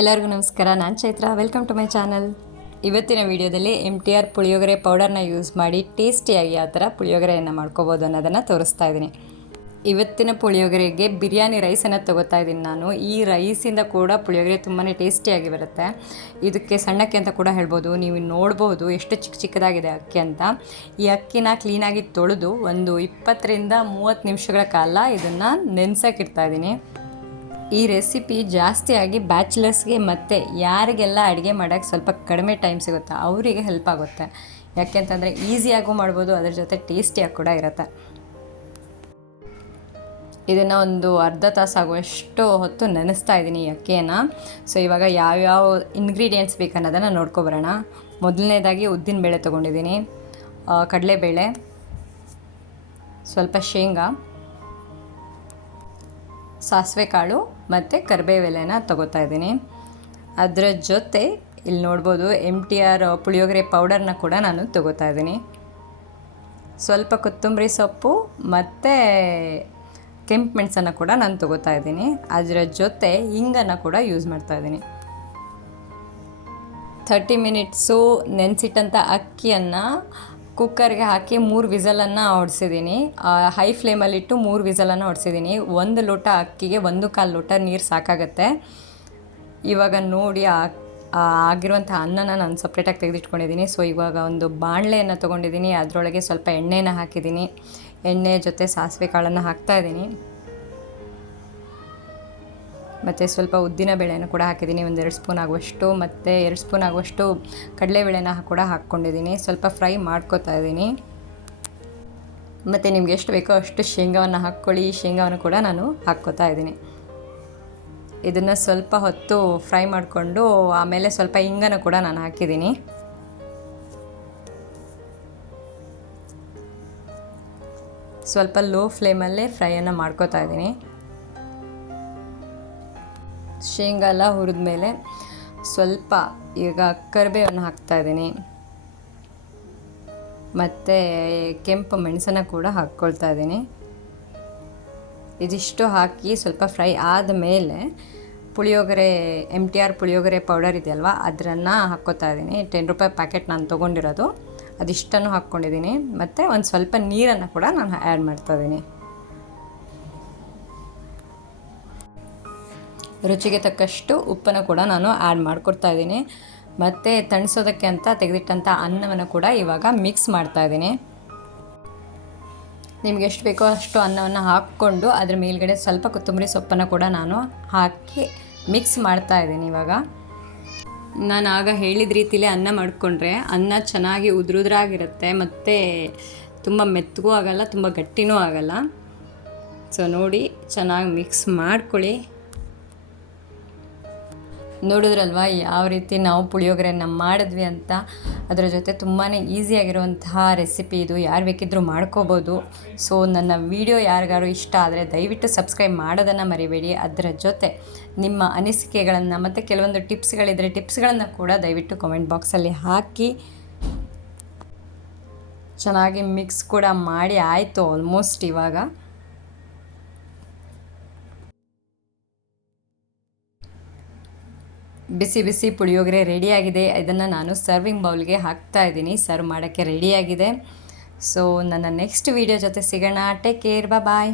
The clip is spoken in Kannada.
ಎಲ್ಲರಿಗೂ ನಮಸ್ಕಾರ. ನಾನು Chaitra. Welcome to my channel. ಇವತ್ತಿನ ವಿಡಿಯೋದಲ್ಲಿ MTR ಪುಳಿಯೋಗರೆ ಪೌಡರ್ನ ಯೂಸ್ ಮಾಡಿ ಟೇಸ್ಟಿಯಾಗಿ ಯಾವ ಥರ ಪುಳಿಯೋಗರೆಯನ್ನು ಮಾಡ್ಕೋಬೋದು ಅನ್ನೋದನ್ನು ತೋರಿಸ್ತಾ ಇದ್ದೀನಿ. ಇವತ್ತಿನ ಪುಳಿಯೋಗರೆಗೆ ಬಿರಿಯಾನಿ ರೈಸನ್ನು ತೊಗೋತಾ ಇದ್ದೀನಿ ನಾನು. ಈ ರೈಸಿಂದ ಕೂಡ ಪುಳಿಯೋಗರೆ ತುಂಬಾ ಟೇಸ್ಟಿಯಾಗಿ ಬರುತ್ತೆ. ಇದಕ್ಕೆ ಸಣ್ಣಕ್ಕೆ ಅಂತ ಕೂಡ ಹೇಳ್ಬೋದು. ನೀವು ನೋಡ್ಬೋದು ಎಷ್ಟು ಚಿಕ್ಕದಾಗಿದೆ ಅಕ್ಕಿ ಅಂತ. ಈ ಅಕ್ಕಿನ ಕ್ಲೀನಾಗಿ ತೊಳೆದು ಒಂದು 20ರಿಂದ 30 ನಿಮಿಷಗಳ ಕಾಲ ಇದನ್ನು ನೆನೆಸೋಕ್ಕಿಡ್ತಾ ಇದ್ದೀನಿ. ಈ ರೆಸಿಪಿ ಜಾಸ್ತಿಯಾಗಿ ಬ್ಯಾಚುಲರ್ಸ್ಗೆ ಮತ್ತು ಯಾರಿಗೆಲ್ಲ ಅಡುಗೆ ಮಾಡೋಕ್ಕೆ ಸ್ವಲ್ಪ ಕಡಿಮೆ ಟೈಮ್ ಸಿಗುತ್ತೋ ಅವರಿಗೆ ಹೆಲ್ಪ್ ಆಗುತ್ತೆ. ಯಾಕೆಂತಂದರೆ ಈಸಿಯಾಗೂ ಮಾಡ್ಬೋದು, ಅದ್ರ ಜೊತೆ ಟೇಸ್ಟಿಯಾಗಿ ಕೂಡ ಇರುತ್ತೆ. ಇದನ್ನು ಒಂದು ಅರ್ಧ ತಾಸು ಆಗುವಷ್ಟು ಹೊತ್ತು ನೆನೆಸ್ತಾ ಇದ್ದೀನಿ ಈ ಅಕ್ಕಿಯನ್ನು. ಸೊ ಇವಾಗ ಯಾವ್ಯಾವ ಇಂಗ್ರೀಡಿಯೆಂಟ್ಸ್ ಬೇಕನ್ನೋದನ್ನು ನೋಡ್ಕೊಬರೋಣ. ಮೊದಲನೇದಾಗಿ ಉದ್ದಿನಬೇಳೆ ತೊಗೊಂಡಿದ್ದೀನಿ, ಕಡಲೆಬೇಳೆ, ಸ್ವಲ್ಪ ಶೇಂಗಾ, ಸಾಸಿವೆ ಕಾಳು ಮತ್ತು ಕರಿಬೇವೆಲೆನ ತೊಗೋತಾ ಇದ್ದೀನಿ. ಅದರ ಜೊತೆ ಇಲ್ಲಿ ನೋಡ್ಬೋದು MTR ಪುಳಿಯೋಗರೆ ಪೌಡರ್ನ ಕೂಡ ನಾನು ತೊಗೋತಾ ಇದ್ದೀನಿ. ಸ್ವಲ್ಪ ಕೊತ್ತಂಬರಿ ಸೊಪ್ಪು ಮತ್ತು ಕೆಂಪು ಮೆಣಸನ್ನು ಕೂಡ ನಾನು ತೊಗೋತಾ ಇದ್ದೀನಿ. ಅದರ ಜೊತೆ ಹಿಂಗನ್ನು ಕೂಡ ಯೂಸ್ ಮಾಡ್ತಾ ಇದ್ದೀನಿ. 30 ಮಿನಿಟ್ಸು ನೆನೆಸಿಟ್ಟಂಥ ಅಕ್ಕಿಯನ್ನು ಕುಕ್ಕರ್ಗೆ ಹಾಕಿ 3 ವಿಸಲನ್ನು ಹೊಡ್ಸಿದ್ದೀನಿ. ಹೈ ಫ್ಲೇಮಲ್ಲಿಟ್ಟು 3 ವಿಸಲನ್ನು ಹೊಡ್ಸಿದ್ದೀನಿ. 1 ಲೋಟ ಅಕ್ಕಿಗೆ 1/4 ಲೋಟ ನೀರು ಸಾಕಾಗತ್ತೆ. ಇವಾಗ ನೋಡಿ ಆಗಿರುವಂಥ ಅನ್ನನ ನಾನು ಸಪ್ರೇಟಾಗಿ ತೆಗೆದಿಟ್ಕೊಂಡಿದ್ದೀನಿ. ಸೊ ಇವಾಗ ಒಂದು ಬಾಣಲೆಯನ್ನು ತೊಗೊಂಡಿದ್ದೀನಿ. ಅದರೊಳಗೆ ಸ್ವಲ್ಪ ಎಣ್ಣೆನ ಹಾಕಿದ್ದೀನಿ. ಎಣ್ಣೆ ಜೊತೆ ಸಾಸಿವೆ ಕಾಳನ್ನು ಹಾಕ್ತಾಯಿದ್ದೀನಿ. ಮತ್ತು ಸ್ವಲ್ಪ ಉದ್ದಿನ ಬೇಳೆನ ಕೂಡ ಹಾಕಿದ್ದೀನಿ, 1-2 ಸ್ಪೂನ್ ಆಗುವಷ್ಟು. ಮತ್ತು 2 ಸ್ಪೂನ್ ಆಗುವಷ್ಟು ಕಡಲೆಬೇಳೆನ ಕೂಡ ಹಾಕ್ಕೊಂಡಿದ್ದೀನಿ. ಸ್ವಲ್ಪ ಫ್ರೈ ಮಾಡ್ಕೊತಾ ಇದ್ದೀನಿ. ಮತ್ತು ನಿಮ್ಗೆ ಎಷ್ಟು ಬೇಕೋ ಅಷ್ಟು ಶೇಂಗಾವನ್ನು ಹಾಕ್ಕೊಳ್ಳಿ. ಶೇಂಗಾವನ್ನು ಕೂಡ ನಾನು ಹಾಕ್ಕೋತಾ ಇದ್ದೀನಿ. ಇದನ್ನು ಸ್ವಲ್ಪ ಹೊತ್ತು ಫ್ರೈ ಮಾಡಿಕೊಂಡು ಆಮೇಲೆ ಸ್ವಲ್ಪ ಹಿಂಗನ್ನು ಕೂಡ ನಾನು ಹಾಕಿದ್ದೀನಿ. ಸ್ವಲ್ಪ ಲೋ ಫ್ಲೇಮಲ್ಲೇ ಫ್ರೈಯನ್ನು ಮಾಡ್ಕೋತಾ ಇದ್ದೀನಿ. ಶೇಂಗಾ ಎಲ್ಲ ಹುರಿದ ಮೇಲೆ ಸ್ವಲ್ಪ ಈಗ ಕರಿಬೇವನ್ನು ಹಾಕ್ತಾಯಿದ್ದೀನಿ. ಮತ್ತು ಕೆಂಪು ಮೆಣಸನ್ನು ಕೂಡ ಹಾಕ್ಕೊಳ್ತಾ ಇದ್ದೀನಿ. ಇದಿಷ್ಟು ಹಾಕಿ ಸ್ವಲ್ಪ ಫ್ರೈ ಆದಮೇಲೆ ಪುಳಿಯೋಗರೆ MTR ಪುಳಿಯೋಗರೆ ಪೌಡರ್ ಇದೆಯಲ್ವ ಅದನ್ನು ಹಾಕ್ಕೋತಾ ಇದ್ದೀನಿ. 10 ರೂಪಾಯಿ ಪ್ಯಾಕೆಟ್ ನಾನು ತೊಗೊಂಡಿರೋದು, ಅದಿಷ್ಟನ್ನು ಹಾಕ್ಕೊಂಡಿದ್ದೀನಿ. ಮತ್ತು ಒಂದು ಸ್ವಲ್ಪ ನೀರನ್ನು ಕೂಡ ನಾನು ಆ್ಯಡ್ ಮಾಡ್ತಾಯಿದ್ದೀನಿ. ರುಚಿಗೆ ತಕ್ಕಷ್ಟು ಉಪ್ಪನ್ನು ಕೂಡ ನಾನು ಆ್ಯಡ್ ಮಾಡ್ಕೊಡ್ತಾ ಇದ್ದೀನಿ. ಮತ್ತು ತಣಿಸೋದಕ್ಕೆ ಅಂತ ತೆಗೆದಿಟ್ಟಂಥ ಅನ್ನವನ್ನು ಕೂಡ ಇವಾಗ ಮಿಕ್ಸ್ ಮಾಡ್ತಾಯಿದ್ದೀನಿ. ನಿಮ್ಗೆ ಎಷ್ಟು ಬೇಕೋ ಅಷ್ಟು ಅನ್ನವನ್ನು ಹಾಕ್ಕೊಂಡು ಅದ್ರ ಮೇಲ್ಗಡೆ ಸ್ವಲ್ಪ ಕೊತ್ತಂಬರಿ ಸೊಪ್ಪನ್ನು ಕೂಡ ನಾನು ಹಾಕಿ ಮಿಕ್ಸ್ ಮಾಡ್ತಾಯಿದ್ದೀನಿ. ಇವಾಗ ನಾನು ಆಗ ಹೇಳಿದ ರೀತಿಲೇ ಅನ್ನ ಮಾಡಿಕೊಂಡ್ರೆ ಅನ್ನ ಚೆನ್ನಾಗಿ ಉದುರುದ್ರಾಗಿರುತ್ತೆ ಮತ್ತು ತುಂಬ ಮೆತ್ತಗೂ ಆಗೋಲ್ಲ, ತುಂಬ ಗಟ್ಟಿನೂ ಆಗೋಲ್ಲ. ಸೊ ನೋಡಿ, ಚೆನ್ನಾಗಿ ಮಿಕ್ಸ್ ಮಾಡ್ಕೊಳ್ಳಿ. ನೋಡಿದ್ರಲ್ವ ಯಾವ ರೀತಿ ನಾವು ಪುಳಿಯೋಗರೆಯನ್ನು ಮಾಡಿದ್ವಿ ಅಂತ. ಅದರ ಜೊತೆ ತುಂಬಾ ಈಸಿಯಾಗಿರುವಂತಹ ರೆಸಿಪಿ ಇದು, ಯಾರು ಬೇಕಿದ್ದರೂ ಮಾಡ್ಕೋಬೋದು. ಸೊ ನನ್ನ ವಿಡಿಯೋ ಯಾರಿಗಾರು ಇಷ್ಟ ಆದರೆ ದಯವಿಟ್ಟು ಸಬ್ಸ್ಕ್ರೈಬ್ ಮಾಡೋದನ್ನು ಮರಿಬೇಡಿ. ಅದರ ಜೊತೆ ನಿಮ್ಮ ಅನಿಸಿಕೆಗಳನ್ನು ಮತ್ತು ಕೆಲವೊಂದು ಟಿಪ್ಸ್ಗಳಿದ್ದರೆ ಟಿಪ್ಸ್ಗಳನ್ನು ಕೂಡ ದಯವಿಟ್ಟು ಕಮೆಂಟ್ ಬಾಕ್ಸಲ್ಲಿ ಹಾಕಿ. ಚೆನ್ನಾಗಿ ಮಿಕ್ಸ್ ಕೂಡ ಮಾಡಿ ಆಯಿತು ಆಲ್ಮೋಸ್ಟ್. ಇವಾಗ ಬಿಸಿ ಬಿಸಿ ಪುಳಿಯೋಗರೆ ರೆಡಿಯಾಗಿದೆ. ಇದನ್ನು ನಾನು ಸರ್ವಿಂಗ್ ಬೌಲ್ಗೆ ಹಾಕ್ತಾ ಇದ್ದೀನಿ. ಸರ್ವ್ ಮಾಡೋಕ್ಕೆ ರೆಡಿಯಾಗಿದೆ. ಸೊ ನನ್ನ ನೆಕ್ಸ್ಟ್ ವಿಡಿಯೋ ಜೊತೆ ಸಿಗೋಣ. ಟೇಕ್ ಕೇರ್, ಬಾಯ್.